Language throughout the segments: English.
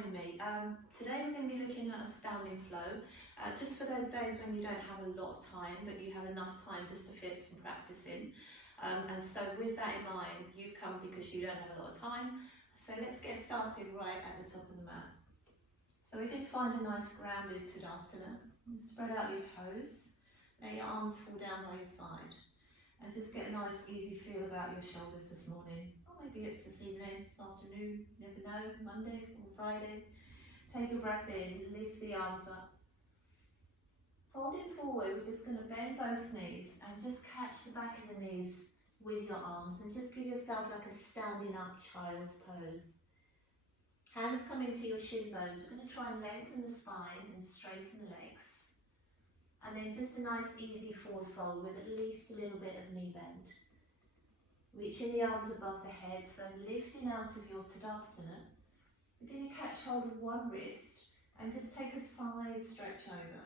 joining me. Today we're going to be looking at a standing flow, just for those days when you don't have a lot of time, but you have enough time just to fit some practice in. And so with that in mind, you've come because you don't have a lot of time. So let's get started right at the top of the mat. So we're going to find a nice grounded Tadasana. Spread out your toes, let your arms fall down by your side, and just get a nice easy feel about your shoulders this morning. Maybe it's this evening, this afternoon, never know, Monday or Friday. Take a breath in, lift the arms up. Folding forward, we're just going to bend both knees and just catch the back of the knees with your arms and just give yourself like a standing up child's pose. Hands come into your shin bones. We're going to try and lengthen the spine and straighten the legs. And then just a nice easy forward fold with at least a little bit of knee bend. Reaching the arms above the head, so lifting out of your Tadasana. We're going to catch hold of one wrist and just take a side stretch over.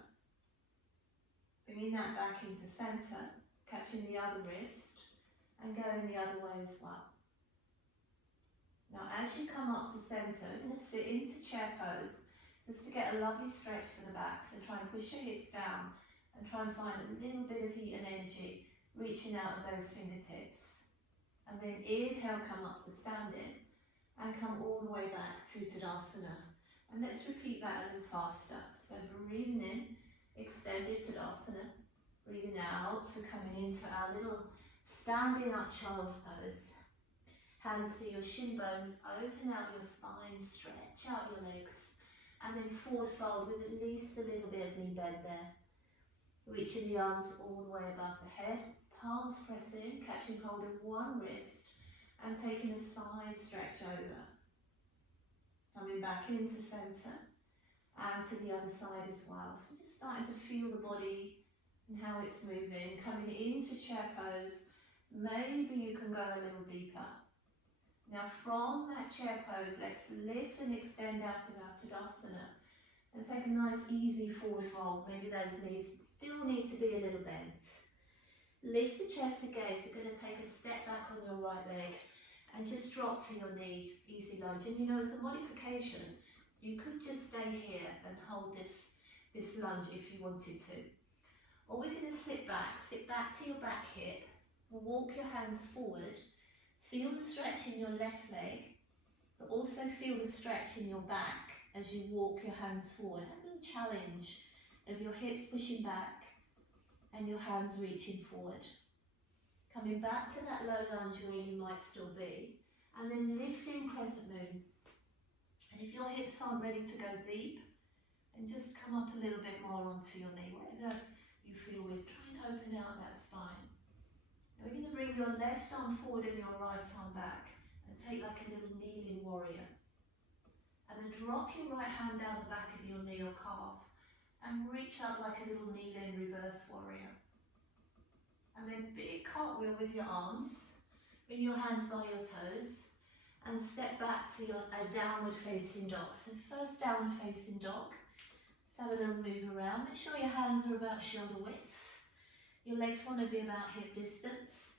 Bringing that back into centre, catching the other wrist and going the other way as well. Now as you come up to centre, we're going to sit into chair pose just to get a lovely stretch for the back. So try and push your hips down and try and find a little bit of heat and energy reaching out of those fingertips. And then inhale, come up to standing and come all the way back to Tadasana. And let's repeat that a little faster. So breathing in, extended Tadasana. Breathing out, we're coming into our little standing up child's pose. Hands to your shin bones, open out your spine, stretch out your legs. And then forward fold with at least a little bit of knee bend there. Reaching the arms all the way above the head. Palms pressing, catching hold of one wrist and taking a side stretch over. Coming back into centre and to the other side as well. So just starting to feel the body and how it's moving. Coming into chair pose, maybe you can go a little deeper. Now from that chair pose, let's lift and extend out of our Tadasana and take a nice easy forward fold. Maybe those knees still need to be a little bent. Lift the chest again, so you're going to take a step back on your right leg and just drop to your knee, easy lunge. And you know, as a modification, you could just stay here and hold this lunge if you wanted to. Or we're going to sit back to your back hip, walk your hands forward, feel the stretch in your left leg, but also feel the stretch in your back as you walk your hands forward. Have a little challenge of your hips pushing back and your hands reaching forward. Coming back to that low lunge where you might still be, and then lifting crescent moon. And if your hips aren't ready to go deep, then just come up a little bit more onto your knee, whatever you feel with. Try and open out that spine. Now we're going to bring your left arm forward and your right arm back, and take like a little kneeling warrior. And then drop your right hand down the back of your knee or calf, and reach up like a little kneeling reverse warrior. And then big cartwheel with your arms. Bring your hands by your toes and step back to a downward facing dog. So first downward facing dog. Let's have a little move around. Make sure your hands are about shoulder width. Your legs want to be about hip distance.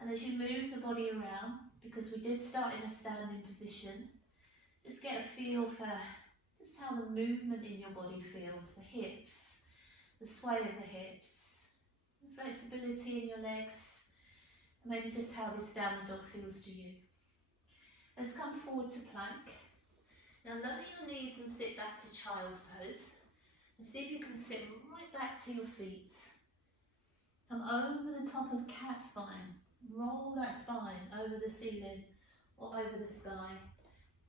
And as you move the body around, because we did start in a standing position, just get a feel for just how the movement in your body feels, the hips, the sway of the hips, the flexibility in your legs, and maybe just how this downward dog feels to you. Let's come forward to plank. Now lower your knees and sit back to child's pose, and see if you can sit right back to your feet. Come over the top of cat spine, roll that spine over the ceiling or over the sky.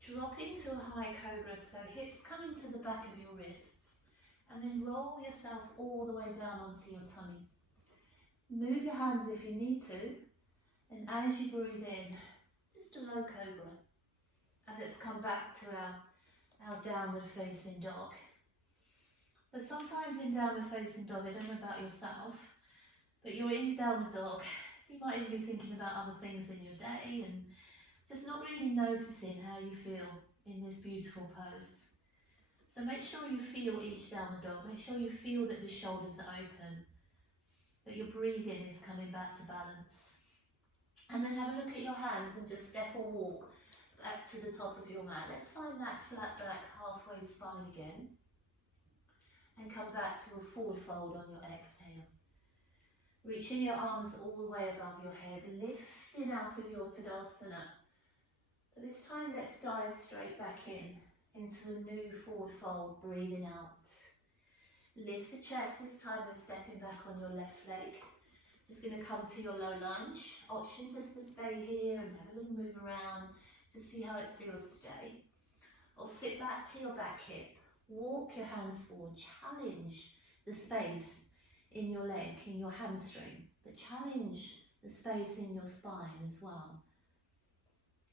Drop into a high cobra, so hips coming to the back of your wrists, and then roll yourself all the way down onto your tummy. Move your hands if you need to, and as you breathe in, just a low cobra. And let's come back to our downward facing dog. But sometimes in downward facing dog, I don't know about yourself, but you're in downward dog, you might even be thinking about other things in your day and just not really noticing how you feel in this beautiful pose. So make sure you feel each downward dog. Make sure you feel that the shoulders are open, that your breathing is coming back to balance. And then have a look at your hands and just step or walk back to the top of your mat. Let's find that flat back halfway spine again. And come back to a forward fold on your exhale. Reaching your arms all the way above your head, lifting out of your Tadasana. But this time let's dive straight back into a new forward fold, breathing out. Lift the chest, this time we're stepping back on your left leg. Just going to come to your low lunge. Option just to stay here and have a little move around to see how it feels today. Or sit back to your back hip. Walk your hands forward. Challenge the space in your leg, in your hamstring. But challenge the space in your spine as well.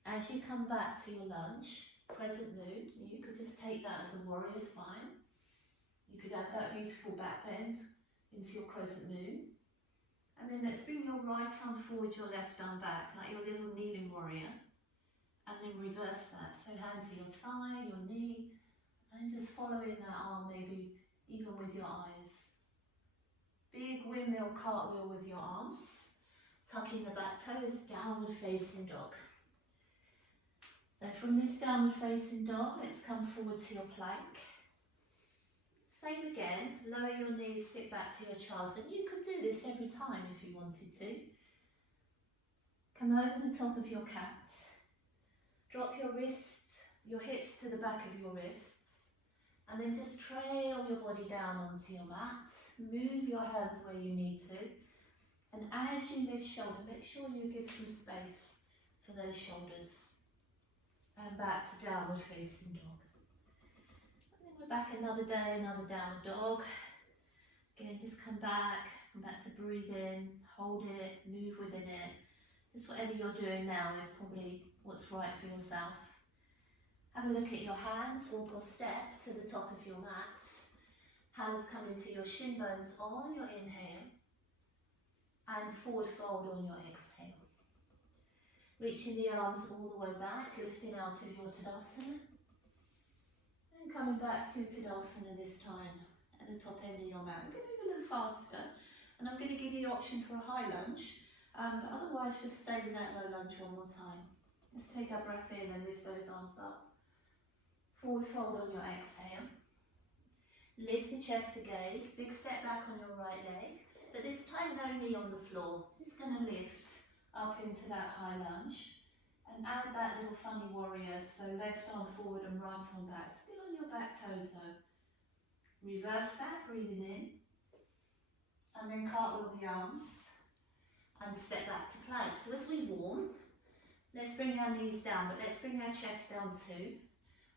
As you come back to your lunge, crescent moon, you could just take that as a warrior spine. You could add that beautiful back bend into your crescent moon. And then let's bring your right arm forward, your left arm back, like your little kneeling warrior. And then reverse that. So hand to your thigh, your knee, and just following that arm, maybe even with your eyes. Big windmill cartwheel with your arms. Tucking the back toes, downward facing dog. So from this downward facing dog, let's come forward to your plank. Same again, lower your knees, sit back to your chest, and you could do this every time if you wanted to. Come over the top of your cat. Drop your wrists, your hips to the back of your wrists, and then just trail your body down onto your mat. Move your hands where you need to, and as you lift shoulder, make sure you give some space for those shoulders. And back to downward facing dog. We're back another day, another downward dog. Again, just come back to breathe in, hold it, move within it. Just whatever you're doing now is probably what's right for yourself. Have a look at your hands, walk or step to the top of your mats. Hands come into your shin bones on your inhale and forward fold on your exhale. Reaching the arms all the way back, lifting out of your Tadasana. And coming back to Tadasana this time, at the top end of your mat. I'm going to move a little faster, and I'm going to give you the option for a high lunge, but otherwise just stay with that low lunge one more time. Let's take our breath in and lift those arms up. Forward fold on your exhale. Lift the chest to gaze, big step back on your right leg, but this time no knee on the floor. Just going to lift up into that high lunge. And add that little funny warrior, so left arm forward and right arm back, still on your back toes though. Reverse that, breathing in, and then cartwheel the arms, and step back to plank. So as we warm, let's bring our knees down, but let's bring our chest down too,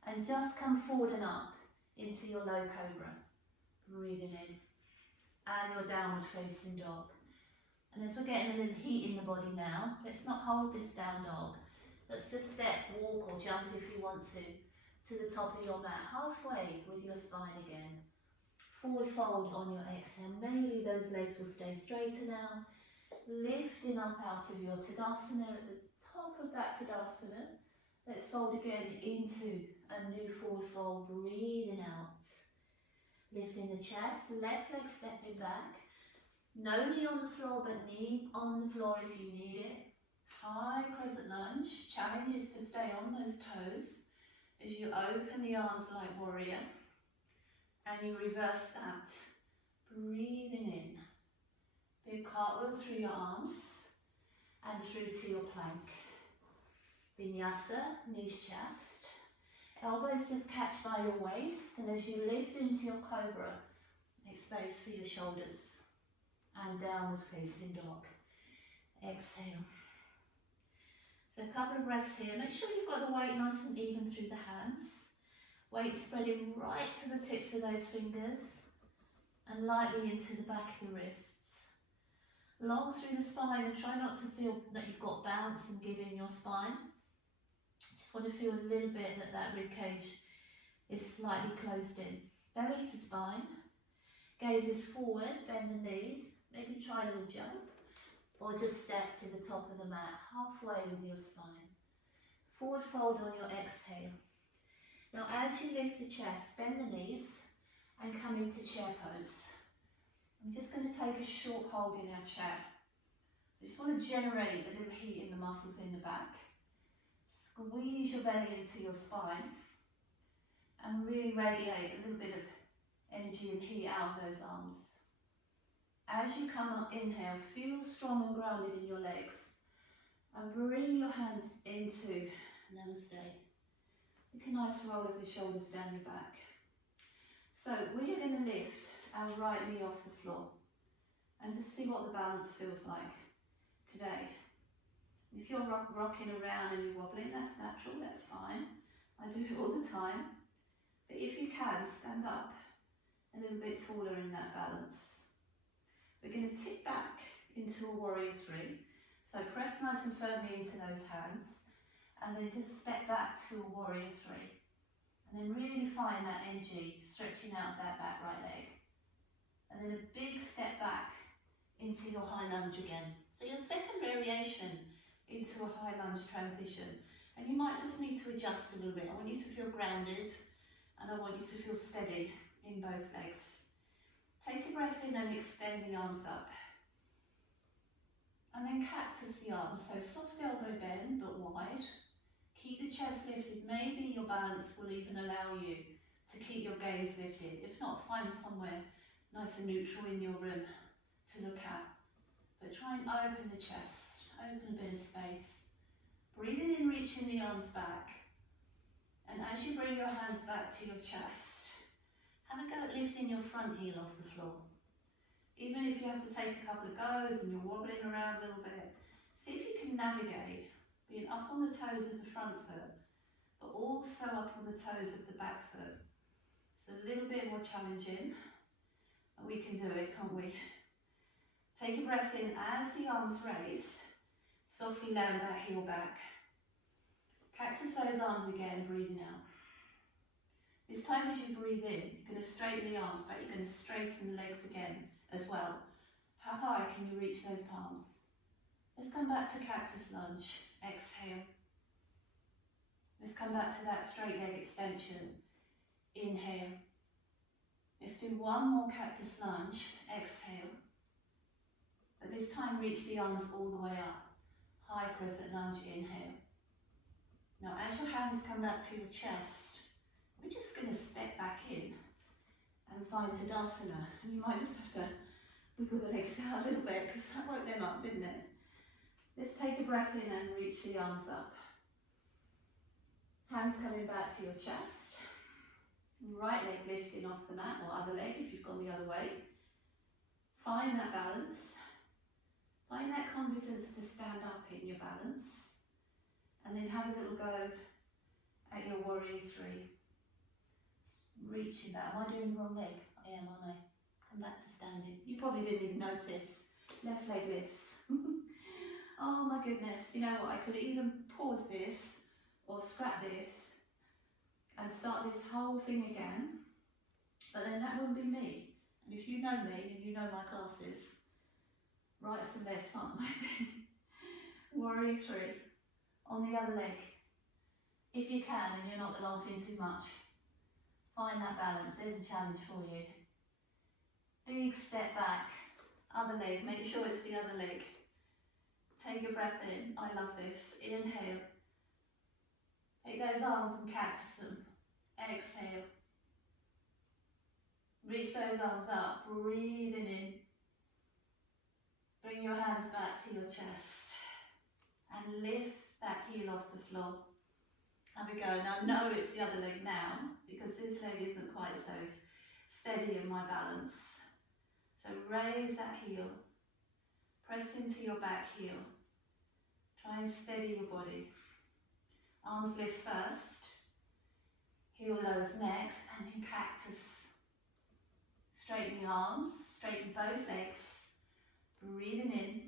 and just come forward and up into your low cobra, breathing in, and your downward facing dog. And as we're getting a little heat in the body now, let's not hold this down dog. Let's just step, walk or jump if you want to the top of your mat, halfway with your spine again. Forward fold on your exhale. Maybe those legs will stay straighter now. Lifting up out of your Tadasana at the top of that Tadasana. Let's fold again into a new forward fold, breathing out. Lifting the chest, left leg stepping back. No knee on the floor, but knee on the floor if you need it. High crescent lunge. Challenge is to stay on those toes as you open the arms like warrior, and you reverse that, breathing in. Big cartwheel through your arms and through to your plank. Vinyasa, knees chest. Elbows just catch by your waist, and as you lift into your cobra, make space for your shoulders. And downward facing dog. Exhale. So a couple of breaths here. Make sure you've got the weight nice and even through the hands. Weight spreading right to the tips of those fingers and lightly into the back of the wrists. Long through the spine, and try not to feel that you've got bounce and give in your spine. Just want to feel a little bit that rib cage is slightly closed in. Belly to spine. Gaze is forward, bend the knees. Maybe try a little jump, or just step to the top of the mat, halfway with your spine. Forward fold on your exhale. Now as you lift the chest, bend the knees and come into chair pose. I'm just going to take a short hold in our chair. So you just want to generate a little heat in the muscles in the back. Squeeze your belly into your spine and really radiate a little bit of energy and heat out of those arms. As you come up, inhale, feel strong and grounded in your legs. And bring your hands into Namaste. Take a nice roll of the shoulders down your back. So we're going to lift our right knee off the floor and just see what the balance feels like today. If you're rocking around and you're wobbling, that's natural, that's fine. I do it all the time. But if you can, stand up a little bit taller in that balance. We're going to tip back into a warrior three. So press nice and firmly into those hands and then just step back to a warrior three. And then really find that energy stretching out that back right leg. And then a big step back into your high lunge again. So your second variation into a high lunge transition. And you might just need to adjust a little bit. I want you to feel grounded and I want you to feel steady in both legs. Take a breath in and extend the arms up. And then cactus the arms, so soft elbow bend but wide. Keep the chest lifted. Maybe your balance will even allow you to keep your gaze lifted. If not, find somewhere nice and neutral in your room to look at. But try and open the chest, open a bit of space. Breathing in, reaching the arms back. And as you bring your hands back to your chest, have a go at lifting your front heel off the floor. Even if you have to take a couple of goes and you're wobbling around a little bit, see if you can navigate being up on the toes of the front foot, but also up on the toes of the back foot. It's a little bit more challenging, and we can do it, can't we? Take a breath in as the arms raise, softly land that heel back. Cactus those arms again, breathing out. This time as you breathe in, you're going to straighten the arms back, you're going to straighten the legs again as well. How high can you reach those palms? Let's come back to cactus lunge. Exhale. Let's come back to that straight leg extension. Inhale. Let's do one more cactus lunge. Exhale. But this time reach the arms all the way up. High crescent lunge. Inhale. Now as your hands come back to your chest, we're just going to step back in and find Tadasana. And you might just have to wiggle the legs out a little bit because that woke them up, didn't it? Let's take a breath in and reach the arms up. Hands coming back to your chest. Right leg lifting off the mat, or other leg if you've gone the other way. Find that balance. Find that confidence to stand up in your balance. And then have a little go at your warrior three. Reaching that. Am I doing the wrong leg? I am, aren't I? Come back to standing. You probably didn't even notice. Left leg lifts. Oh my goodness. You know what? I could even pause this or scrap this and start this whole thing again. But then that wouldn't be me. And if you know me and you know my classes, rights and lefts aren't my thing. Warrior three. On the other leg. If you can and you're not laughing too much, find that balance. There's a challenge for you. Big step back. Other leg. Make sure it's the other leg. Take a breath in. I love this. Inhale. Take those arms and cactus them. Exhale. Reach those arms up. Breathing in. Bring your hands back to your chest. And lift that heel off the floor. Have a go. Now, no, it's the other leg now, because this leg isn't quite so steady in my balance. So raise that heel. Press into your back heel. Try and steady your body. Arms lift first. Heel lowers next, and then cactus. Straighten the arms, straighten both legs. Breathing in.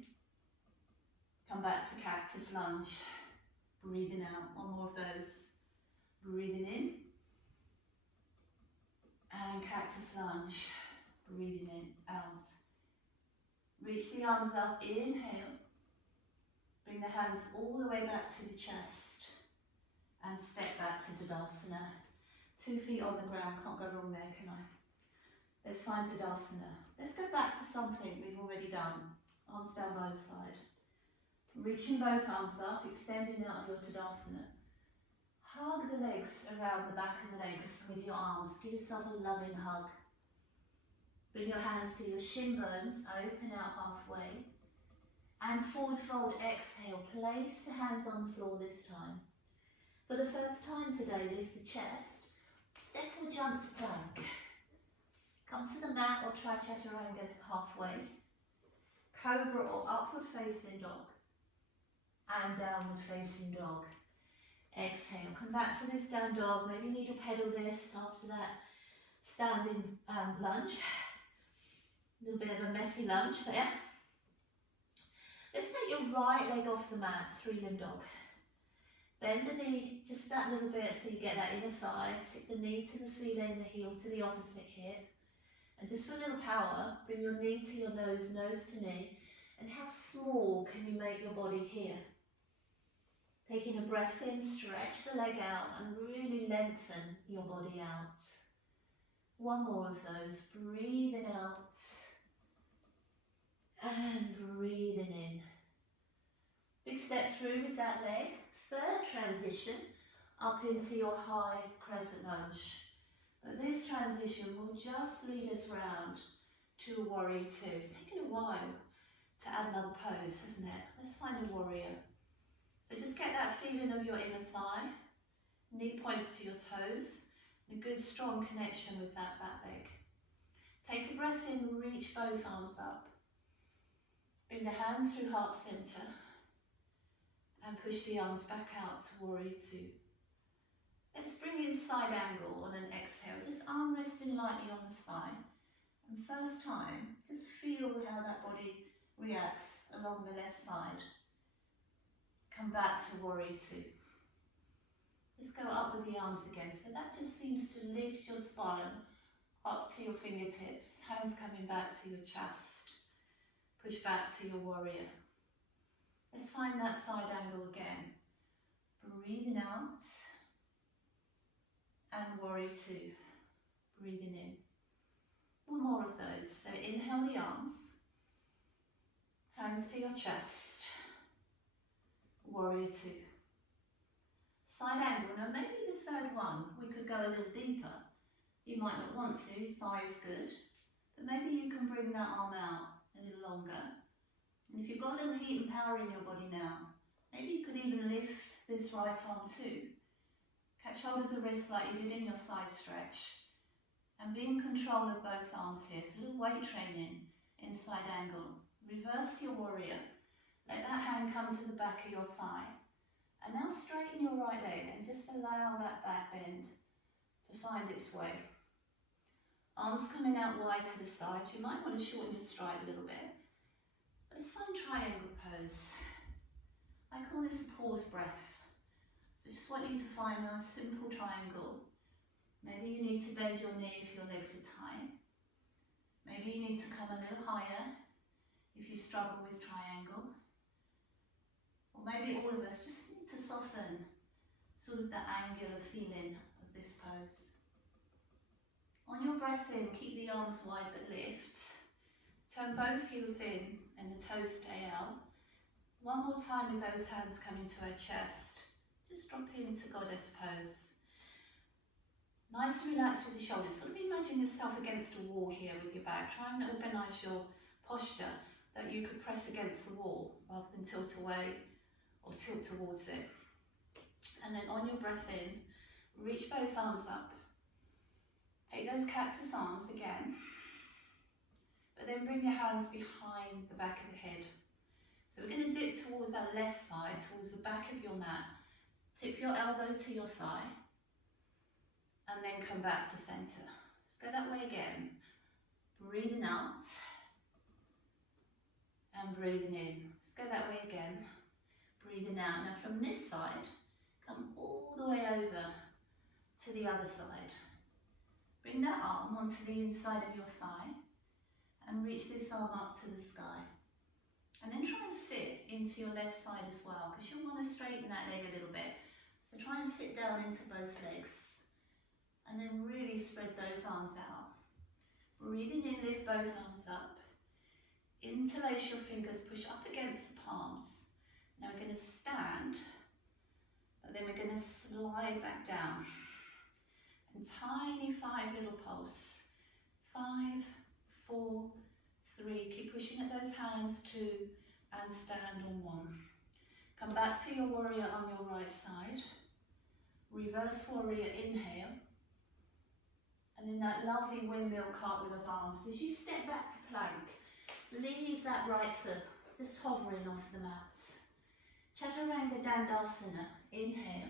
Come back to cactus lunge. Breathing out. One more of those. Breathing in. And cactus lunge. Breathing in, out. Reach the arms up. Inhale. Bring the hands all the way back to the chest. And step back to Tadasana. 2 feet on the ground. Can't go wrong there, can I? Let's find Tadasana. Let's go back to something we've already done. Arms down by the side. Reaching both arms up, extending out your Tadasana. Hug the legs around the back of the legs with your arms. Give yourself a loving hug. Bring your hands to your shin bones, open out halfway. And forward fold, exhale. Place the hands on the floor this time. For the first time today, lift the chest. Step or jump to plank. Come to the mat or try chaturanga halfway. Cobra or upward facing dog. And downward facing dog. Exhale, come back to this down dog. Maybe you need to pedal this after that standing lunge. A little bit of a messy lunge there. Let's take your right leg off the mat, three-limb dog. Bend the knee just that little bit so you get that inner thigh. Tip the knee to the ceiling, the heel to the opposite hip. And just for a little power, bring your knee to your nose, nose to knee. And how small can you make your body here? Taking a breath in, stretch the leg out and really lengthen your body out. One more of those. Breathing out and breathing in. Big step through with that leg. Third transition up into your high crescent lunge. But this transition will just lead us round to a warrior two. It's taken a while to add another pose, hasn't it? Let's find a warrior. So just get that feeling of your inner thigh, knee points to your toes, and a good strong connection with that back leg. Take a breath in, reach both arms up. Bring the hands through heart center and push the arms back out to warrior two. Let's bring in side angle on an exhale, just arm resting lightly on the thigh. And first time, just feel how that body reacts along the left side. Come back to warrior two. Let's go up with the arms again. So that just seems to lift your spine up to your fingertips. Hands coming back to your chest. Push back to your warrior. Let's find that side angle again. Breathing out. And warrior two. Breathing in. One more of those. So inhale the arms. Hands to your chest. Warrior two. Side angle. Now maybe the third one, we could go a little deeper. You might not want to, thigh is good. But maybe you can bring that arm out a little longer. And if you've got a little heat and power in your body now, maybe you could even lift this right arm too. Catch hold of the wrist like you did in your side stretch. And be in control of both arms here. It's a little weight training in side angle. Reverse your warrior. Let that hand come to the back of your thigh. And now straighten your right leg and just allow that back bend to find its way. Arms coming out wide to the side. You might want to shorten your stride a little bit. Let's find triangle pose. I call this a pause breath. So just want you to find a simple triangle. Maybe you need to bend your knee if your legs are tight. Maybe you need to come a little higher if you struggle with triangle. Or maybe all of us just need to soften sort of the angular feeling of this pose. On your breath in, keep the arms wide but lift. Turn both heels in and the toes stay out. One more time with those hands coming to our chest. Just drop into goddess pose. Nice and relaxed with the shoulders. Sort of imagine yourself against a wall here with your back. Try and organise your posture that you could press against the wall rather than tilt away or tilt towards it. And then on your breath in, reach both arms up. Take those cactus arms again, but then bring your hands behind the back of the head. So we're going to dip towards our left thigh, towards the back of your mat. Tip your elbow to your thigh, and then come back to center. Let's go that way again. Breathing out, and breathing in. Let's go that way again. Breathing out. Now from this side, come all the way over to the other side. Bring that arm onto the inside of your thigh and reach this arm up to the sky. And then try and sit into your left side as well, because you'll want to straighten that leg a little bit. So try and sit down into both legs and then really spread those arms out. Breathing in, lift both arms up. Interlace your fingers, push up against the palms. Now we're going to stand, but then we're going to slide back down. And tiny 5 little pulse. 5, 4, 3. Keep pushing at those hands. 2, and stand on 1. Come back to your warrior on your right side. Reverse warrior, inhale. And then that lovely windmill cartwheel of arms. As you step back to plank, leave that right foot just hovering off the mat. Chaturanga Dandasana, inhale.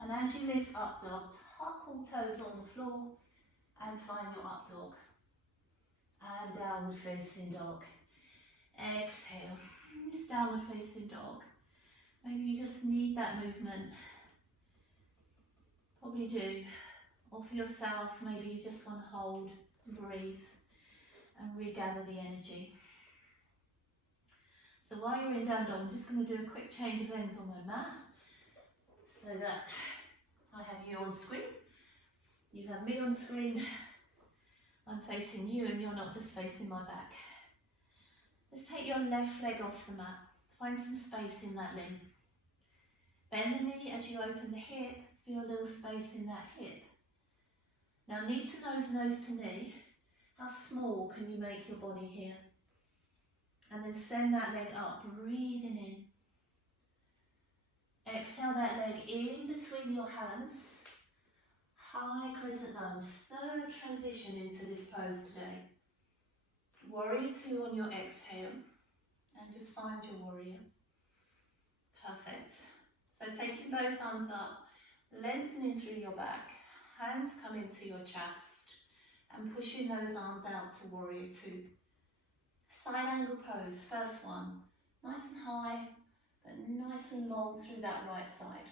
And as you lift up dog, tuck all toes on the floor and find your up dog. And downward facing dog. Exhale. This downward facing dog. Maybe you just need that movement. Probably do. Or for yourself, maybe you just want to hold, breathe, and regather the energy. So while you're in down dog, I'm just going to do a quick change of ends on my mat, so that I have you on screen. You have me on screen. I'm facing you, and you're not just facing my back. Let's take your left leg off the mat. Find some space in that limb. Bend the knee as you open the hip. Feel a little space in that hip. Now knee to nose, nose to knee. How small can you make your body here? And then send that leg up, breathing in. Exhale that leg in between your hands. High crescent lunge, third transition into this pose today. Warrior 2 on your exhale. And just find your warrior. Perfect. So taking both arms up, lengthening through your back. Hands come into your chest and pushing those arms out to warrior 2. Side angle pose, first one. Nice and high, but nice and long through that right side.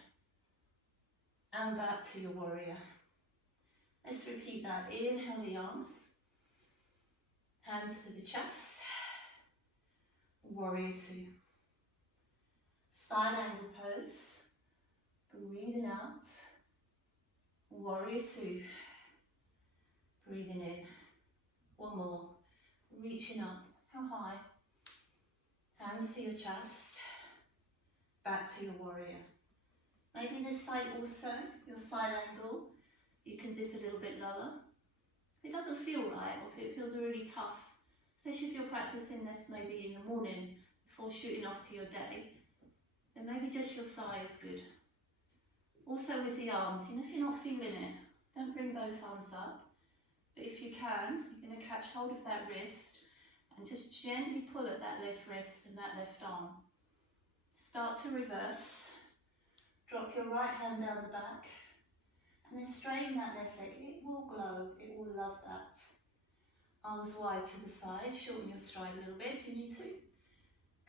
And back to your warrior. Let's repeat that. Inhale the arms. Hands to the chest. Warrior 2. Side angle pose. Breathing out. Warrior 2. Breathing in. One more. Reaching up. How high? Hands to your chest. Back to your warrior. Maybe this side also, your side angle, you can dip a little bit lower. If it doesn't feel right, or if it feels really tough, especially if you're practicing this maybe in the morning before shooting off to your day, then maybe just your thigh is good. Also with the arms, if you're not feeling it, don't bring both arms up. But if you can, you're going to catch hold of that wrist and just gently pull at that left wrist and that left arm. Start to reverse. Drop your right hand down the back. And then straighten that left leg. It will glow. It will love that. Arms wide to the side. Shorten your stride a little bit if you need to.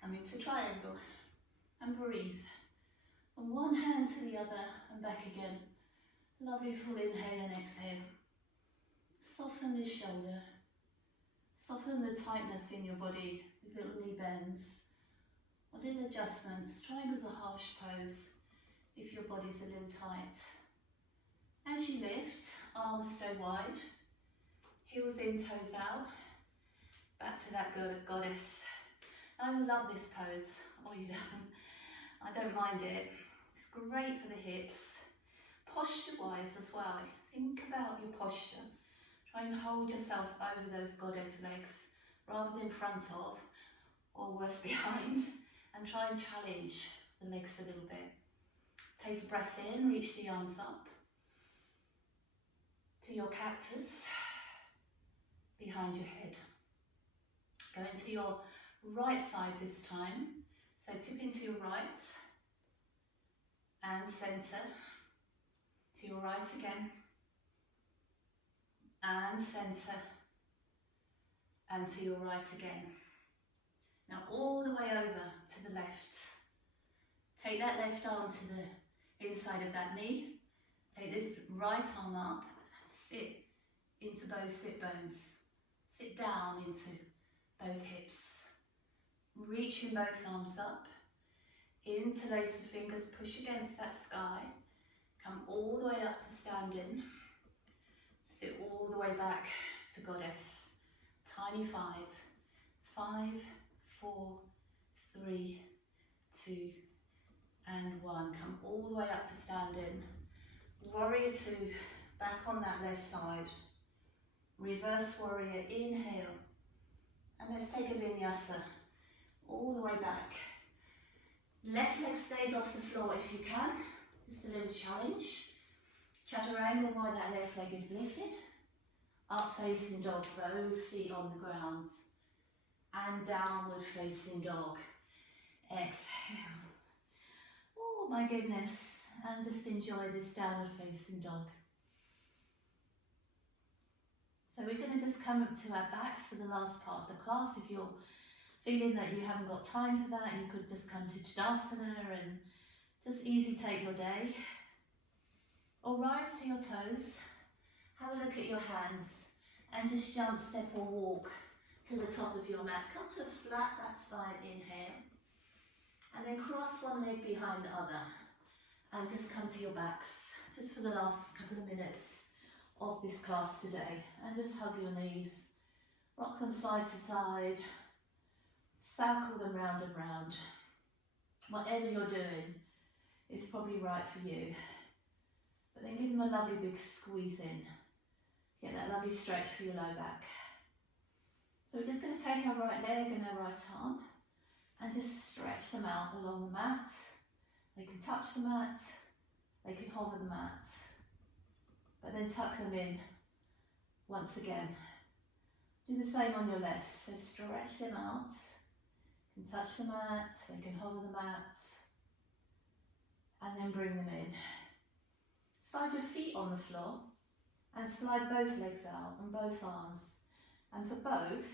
Come into triangle. And breathe. And one hand to the other and back again. Lovely full inhale and exhale. Soften this shoulder. Soften the tightness in your body with little knee bends or little adjustments. Triangle's a harsh pose if your body's a little tight. As you lift, arms stay wide, heels in, toes out. Back to that goddess. I love this pose. Oh, you don't. I don't mind it. It's great for the hips. Posture-wise as well. Think about your posture. Try and hold yourself over those goddess legs rather than front of or worse behind, and try and challenge the legs a little bit. Take a breath in, reach the arms up to your cactus behind your head. Go into your right side this time, so tip into your right and centre, to your right again, and centre, and to your right again. Now all the way over to the left. Take that left arm to the inside of that knee. Take this right arm up and sit into both sit bones. Sit down into both hips. Reaching both arms up. Interlace the fingers, push against that sky. Come all the way up to standing. Sit all the way back to goddess. Tiny 5, 5, 4, 3, 2, and 1. Come all the way up to standing. Warrior 2, back on that left side. Reverse warrior, inhale. And let's take a vinyasa all the way back. Left leg stays off the floor if you can. Just a little challenge. Chaturanga while that left leg is lifted. Up facing dog, both feet on the ground. And downward facing dog. Exhale. Oh my goodness. And just enjoy this downward facing dog. So we're going to just come up to our backs for the last part of the class. If you're feeling that you haven't got time for that, you could just come to Tadasana and just easy take your day. Or rise to your toes, have a look at your hands and just jump, step or walk to the top of your mat. Come to a flat back spine, inhale. And then cross one leg behind the other and just come to your backs just for the last couple of minutes of this class today. And just hug your knees, rock them side to side, circle them round and round. Whatever you're doing is probably right for you. But then give them a lovely big squeeze in. Get that lovely stretch for your low back. So we're just going to take our right leg and our right arm and just stretch them out along the mat. They can touch the mat, they can hover the mat, but then tuck them in once again. Do the same on your left, so stretch them out, you can touch the mat, they can hover the mat, and then bring them in. Slide your feet on the floor and slide both legs out and both arms. And for both,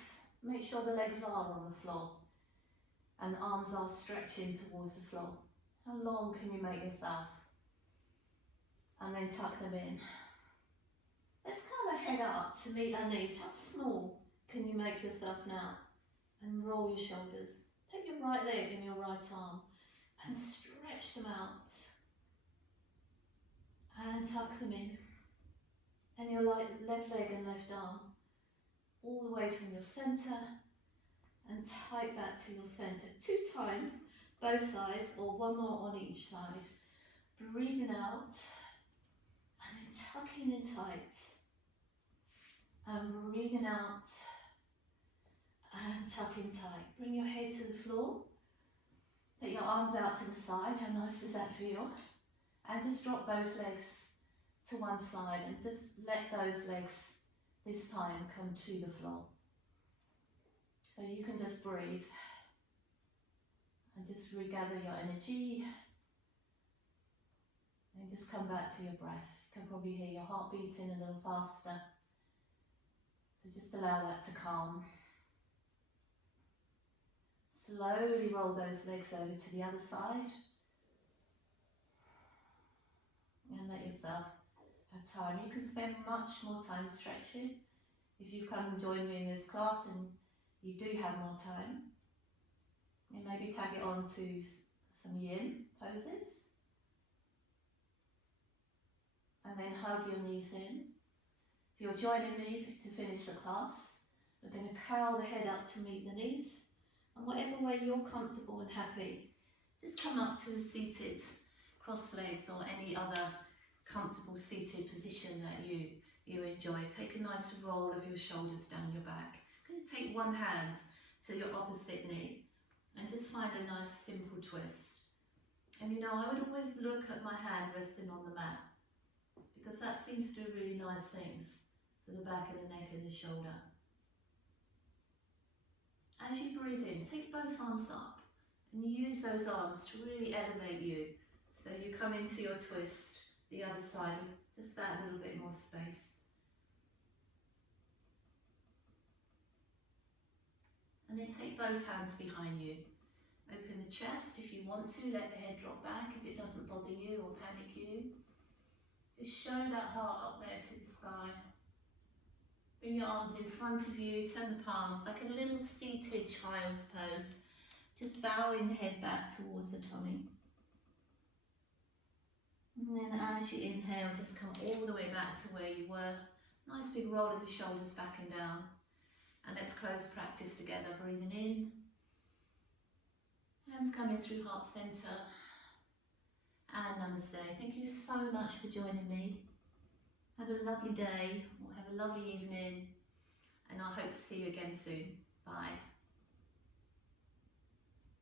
make sure the legs are on the floor and the arms are stretching towards the floor. How long can you make yourself? And then tuck them in. Let's curl our head up to meet our knees. How small can you make yourself now? And roll your shoulders. Take your right leg and your right arm and stretch them out. And tuck them in. And your left leg and left arm all the way from your centre and tight back to your centre. 2 times, both sides, or 1 more on each side. Breathing out and then tucking in tight. And breathing out and tucking tight. Bring your head to the floor. Take your arms out to the side. How nice does that feel? And just drop both legs to one side and just let those legs this time come to the floor. So you can just breathe and just regather your energy and just come back to your breath. You can probably hear your heart beating a little faster. So just allow that to calm. Slowly roll those legs over to the other side. And let yourself have time. You can spend much more time stretching if you come and join me in this class and you do have more time. And maybe tag it on to some yin poses. And then hug your knees in. If you're joining me to finish the class, we're going to curl the head up to meet the knees. And whatever way you're comfortable and happy, just come up to a seated cross-legged or any other comfortable seated position that you enjoy. Take a nice roll of your shoulders down your back. I'm going to take one hand to your opposite knee and just find a nice simple twist. And you know, I would always look at my hand resting on the mat because that seems to do really nice things for the back of the neck and the shoulder. As you breathe in, take both arms up and use those arms to really elevate you. So you come into your twist, the other side, just that little bit more space. And then take both hands behind you. Open the chest if you want to, let the head drop back if it doesn't bother you or panic you. Just show that heart up there to the sky. Bring your arms in front of you, turn the palms like a little seated child's pose. Just bowing the head back towards the tummy. And then as you inhale, just come all the way back to where you were. Nice big roll of the shoulders back and down. And let's close the practice together, breathing in Hands coming through heart centre. And namaste. Thank you so much for joining me. Have a lovely day or have a lovely evening, and I hope to see you again soon. Bye.